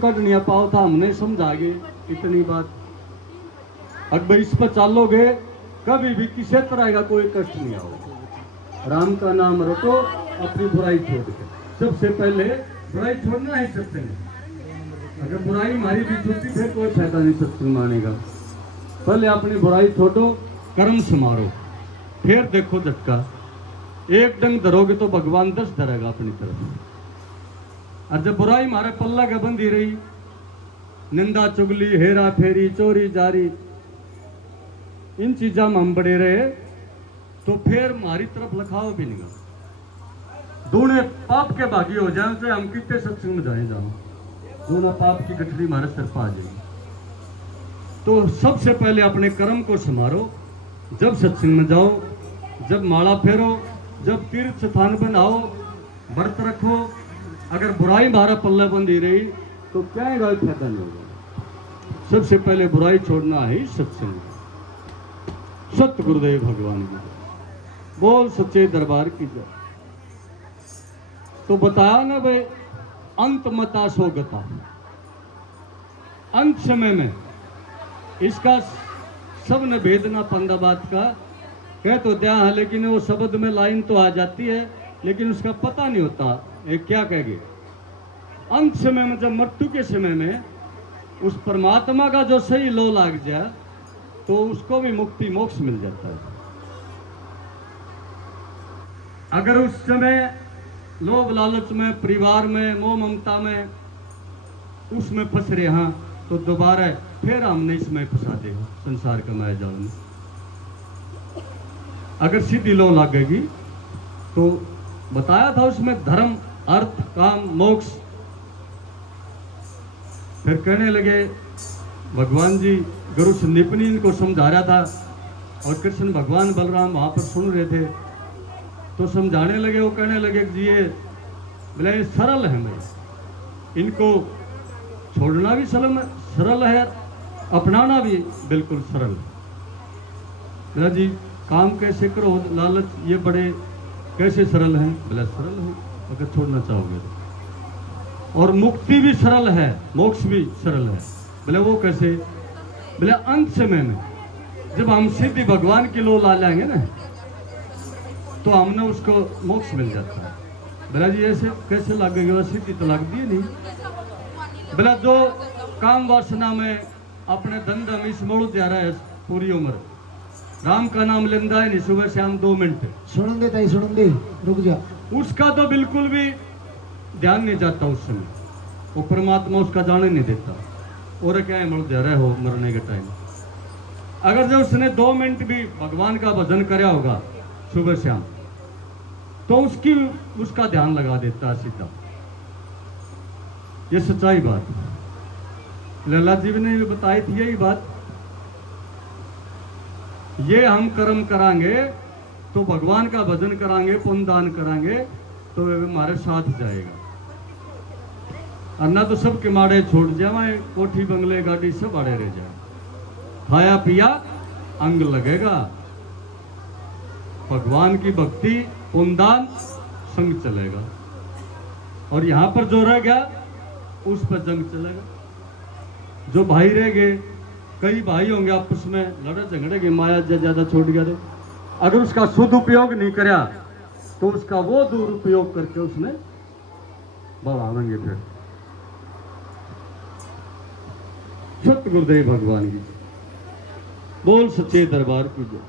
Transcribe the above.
कर नहीं पाओ था, हमने समझा गए इतनी बात। अब इस पर चालोगे कभी भी किसी तरह का कोई कष्ट नहीं आओ। राम का नाम रखो, अपनी बुराई छोड़ के। सबसे पहले बुराई छोड़ना है सत्संग। अगर बुराई हमारी भी छूटी फिर कोई फायदा नहीं सत्संग मानेगा। पहले अपनी बुराई छोड़ो, कर्म समारो, फिर देखो झटका। एक डंग धरोगे तो भगवान 10 धरेगा अपनी तरफ। और जब बुराई हमारे पल्ला का बंधी रही, निंदा चुगली हेरा फेरी चोरी जारी, इन चीजा में हम बड़े रहे तो फिर हमारी तरफ लखाओ भी नहीं। दूने पाप के भागी हो जाए तो हम कितने सत्संग में जाए जाओ, दूना पाप की गठरी हमारे सिर पर आ जाएगी। तो सबसे पहले अपने कर्म को संभारो। जब सत्संग में जाओ, जब माला फेरो, जब तीर्थ स्थान बनाओ, व्रत रखो, अगर बुराई हमारा पल्ला बंधी रही तो क्या फायदा नहीं होगा। सबसे पहले बुराई छोड़ना है सत्संग। सत्य गुरुदेव भगवान की बोल, सच्चे दरबार की जय। तो बताया ना भाई, अंत मता सो गता। अंत समय में इसका सब ने भेदना पंदा बात का कह तो दिया है, लेकिन वो शब्द में लाइन तो आ जाती है, लेकिन उसका पता नहीं होता ये क्या कहेगी। अंत समय में, जब मृत्यु के समय में उस परमात्मा का जो सही लो लाग जाए तो उसको भी मुक्ति मोक्ष मिल जाता है। अगर उस समय लोभ लालच में, परिवार में, मोह ममता में, उसमें फंस रहे हैं तो दोबारा फिर हमने इसमें फंसा दे संसार का माया जाल में। अगर सीधी लो लगेगी तो बताया था उसमें धर्म, अर्थ, काम, मोक्ष। फिर कहने लगे भगवान जी, गुरु संदीपनी इनको समझा रहा था और कृष्ण भगवान बलराम वहां पर सुन रहे थे तो समझाने लगे। वो कहने लगे जी ये बोले ये सरल है, मैं इनको छोड़ना भी सरल है, अपनाना भी बिल्कुल सरल है। बोला जी काम कैसे करो, लालच ये बड़े कैसे सरल हैं? बोला सरल है अगर छोड़ना चाहोगे तो। और मुक्ति भी सरल है, मोक्ष भी सरल है। बोले वो कैसे? बोले अंत समय में जब हम सीधी भगवान की लो ला लेंगे ना तो हमने उसको मोक्ष मिल जाता है। बोला जी ऐसे कैसे लगेगा? सीधी तो लग दी नहीं। बोला जो काम वासना में अपने धंधा में इस मोड़ जा रहा है पूरी उम्र, राम का नाम लेंदा है नहीं सुबह शाम 2 मिनट, सुन दे ताई, सुन दे, रुक जा। उसका तो बिल्कुल भी ध्यान नहीं जाता उस समय, वो परमात्मा उसका जाने नहीं देता। और क्या है, मर जा रहा हो मरने के टाइम। अगर जब उसने 2 मिनट भी भगवान का भजन कराया होगा सुबह शाम तो उसका ध्यान लगा देता सीधा। ये सच्चाई बात लल्ला जी ने भी बताई थी यही बात। ये हम कर्म करांगे तो भगवान का भजन करांगे, पुण्य दान करांगे तो हमारे साथ जाएगा। और ना तो सब के माड़े छोड़ जाए, कोठी बंगले गाड़ी सब आड़े रह जाए, खाया पिया अंग लगेगा। भगवान की भक्ति, पुण्यदान संग चलेगा। और यहां पर जो रह गया उस पर जंग चलेगा। जो भाई रह गए, कई भाई होंगे आपस में लड़े झगड़े के, माया ज्यादा छोड़ गया तो अगर उसका सदुपयोग नहीं कराया तो उसका वो दुरुपयोग करके उसने बढ़ावेंगे। फिर सत्य गुरुदेव भगवान की बोल, सच्चे दरबार की जय।